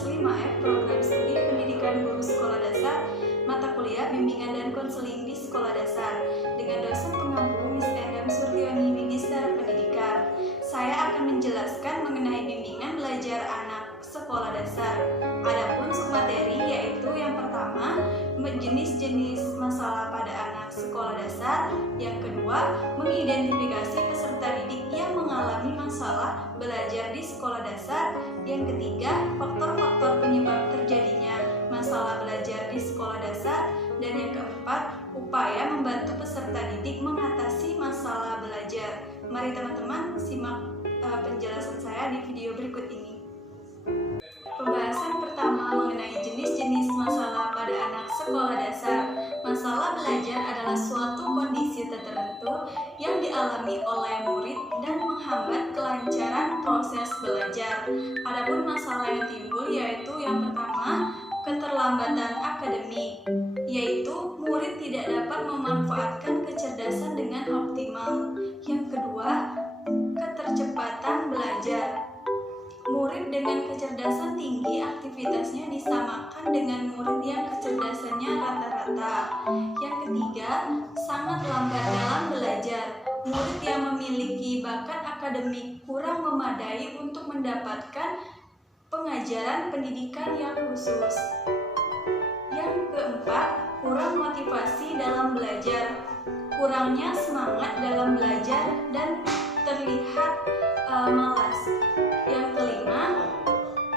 kelas 5F Program Studi Pendidikan Guru Sekolah Dasar, mata kuliah Bimbingan dan Konseling di Sekolah Dasar, dengan dosen pengampu Miss Endam Surtioni, Magister Pendidikan. Saya akan menjelaskan mengenai bimbingan belajar anak sekolah dasar. Adapun submateri yaitu yang pertama, jenis-jenis masalah pada anak sekolah dasar. Yang kedua, mengidentifikasi peserta didik yang mengalami masalah belajar di sekolah dasar. Yang ketiga, faktor-faktor penyebab terjadinya masalah belajar di sekolah dasar. Dan yang keempat, upaya membantu peserta didik mengatasi masalah belajar. Mari teman-teman simak penjelasan saya di video berikut ini. Pembahasan pertama mengenai jenis-jenis masalah pada anak sekolah dasar. Masalah belajar adalah suatu kondisi tertentu yang dialami oleh murid dan menghambat kelancaran proses belajar. Adapun masalah yang timbul yaitu yang pertama, keterlambatan akademik, yaitu murid tidak dapat memanfaatkan kecerdasan dengan optimal. Yang kedua, ketercepatan belajar. Murid dengan kecerdasan tinggi aktivitasnya disamakan dengan murid yang kecerdasannya rata-rata. Yang ketiga, sangat lambat dalam belajar. Murid yang memiliki bakat akademik kurang memadai untuk mendapatkan pengajaran pendidikan yang khusus. Yang keempat, kurang motivasi dalam belajar. Kurangnya semangat dalam belajar dan terlihat malas. Yang kelima,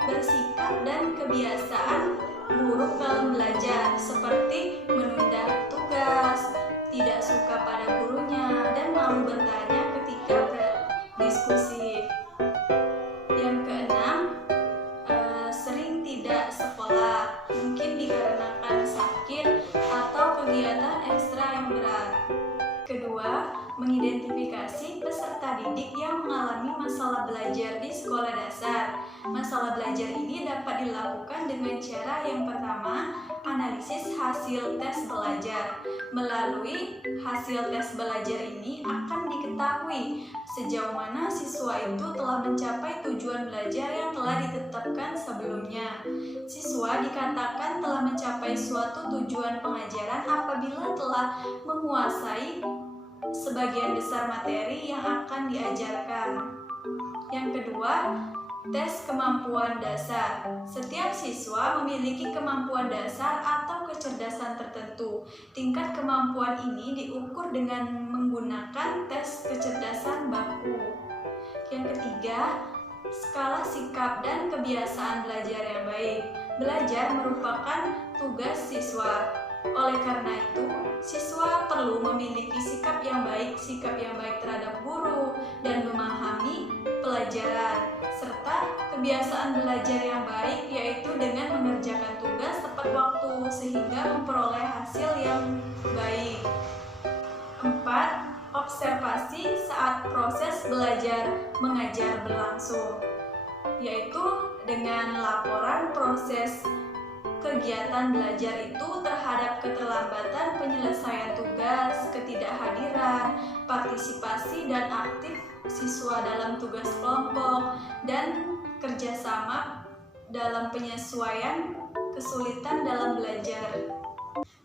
bersikap dan kebiasaan buruk dalam belajar seperti menunda tugas, tidak suka pada gurunya, dan malu bertanya ketika berdiskusi. Yang keenam, sering tidak sekolah, mungkin dikarenakan sakit atau kegiatan ekstra yang berat. Kedua, mengidentifikasi peserta didik yang mengalami masalah belajar di sekolah dasar. Masalah belajar ini dapat dilakukan dengan cara yang pertama, analisis hasil tes belajar. Melalui hasil tes belajar ini akan diketahui sejauh mana siswa itu telah mencapai tujuan belajar yang telah ditetapkan sebelumnya. Siswa dikatakan telah mencapai suatu tujuan pengajaran apabila telah menguasai sebagian besar materi yang akan diajarkan. Yang kedua, tes kemampuan dasar. Setiap siswa memiliki kemampuan dasar atau kecerdasan tertentu. Tingkat kemampuan ini diukur dengan menggunakan tes kecerdasan baku. Yang ketiga, skala sikap dan kebiasaan belajar yang baik. Belajar merupakan tugas siswa. Oleh karena itu, siswa perlu memiliki sikap yang baik terhadap guru dan memahami pelajaran, serta kebiasaan belajar yang baik yaitu dengan mengerjakan tugas tepat waktu sehingga memperoleh hasil yang baik. 4. Observasi saat proses belajar mengajar berlangsung, yaitu dengan laporan proses kegiatan belajar itu terhadap keterlambatan penyelesaian tugas, ketidakhadiran, partisipasi dan aktif siswa dalam tugas kelompok, dan kerjasama dalam penyesuaian kesulitan dalam belajar.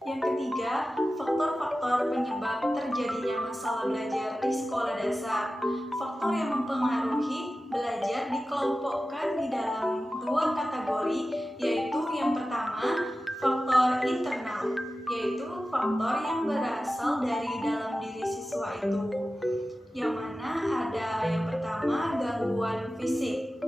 Yang ketiga, faktor-faktor penyebab terjadinya masalah belajar di sekolah dasar. Faktor yang mempengaruhi belajar dikelompokkan di dalam dua kategori, yaitu yang pertama, faktor internal, yaitu faktor yang berasal dari dalam diri siswa itu. Yang mana ada yang pertama, gangguan fisik,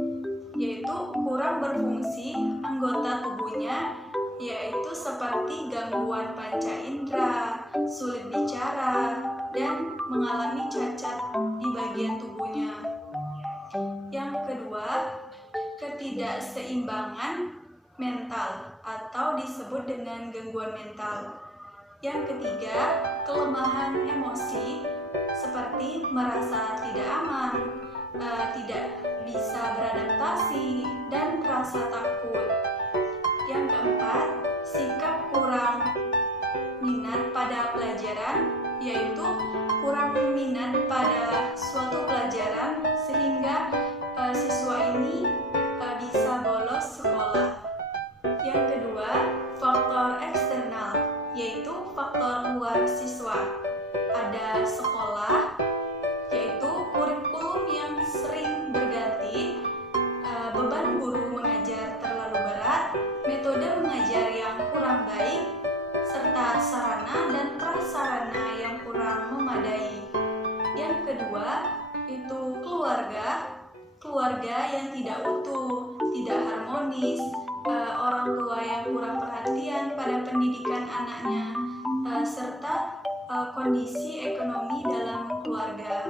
yaitu kurang berfungsi anggota tubuhnya, yaitu seperti gangguan panca indera, sulit bicara, dan mengalami cacat di bagian tubuhnya. Yang kedua, ketidakseimbangan mental atau disebut dengan gangguan mental. Yang ketiga, kelemahan emosi seperti merasa tidak aman, tidak bisa beradaptasi, dan rasa takut. Yang keempat, sikap kurang minat pada pelajaran, yaitu kurang minat pada suatu pelajaran sehingga siswa ini bisa bolos sekolah. keluarga yang tidak utuh, tidak harmonis, orang tua yang kurang perhatian pada pendidikan anaknya, serta kondisi ekonomi dalam keluarga.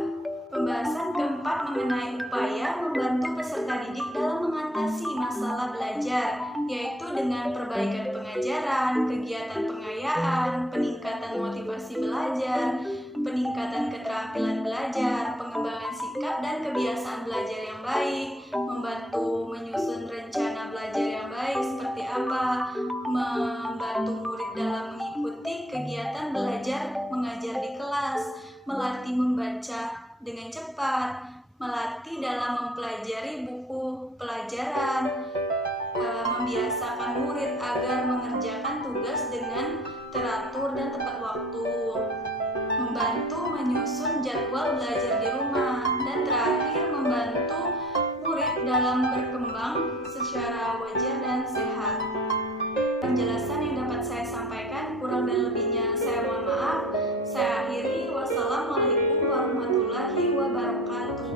Pembahasan keempat mengenai upaya membantu peserta didik dalam mengatasi masalah belajar, yaitu dengan perbaikan pengajaran, kegiatan pengayaan, peningkatan motivasi belajar, peningkatan keterampilan belajar, pengembangan sikap dan kebiasaan belajar yang baik, membantu menyusun rencana belajar yang baik seperti apa, membantu murid dalam mengikuti kegiatan belajar mengajar di kelas, melatih membaca dengan cepat, melatih dalam mempelajari buku pelajaran, membiasakan murid agar mengerjakan tugas dengan teratur dan tepat waktu, membantu menyusun jadwal belajar di rumah, dan terakhir membantu murid dalam berkembang secara wajar dan sehat. Penjelasan yang dapat saya sampaikan, kurang dan lebihnya saya mohon maaf. Saya akhiri. Wassalamualaikum warahmatullahi wabarakatuh.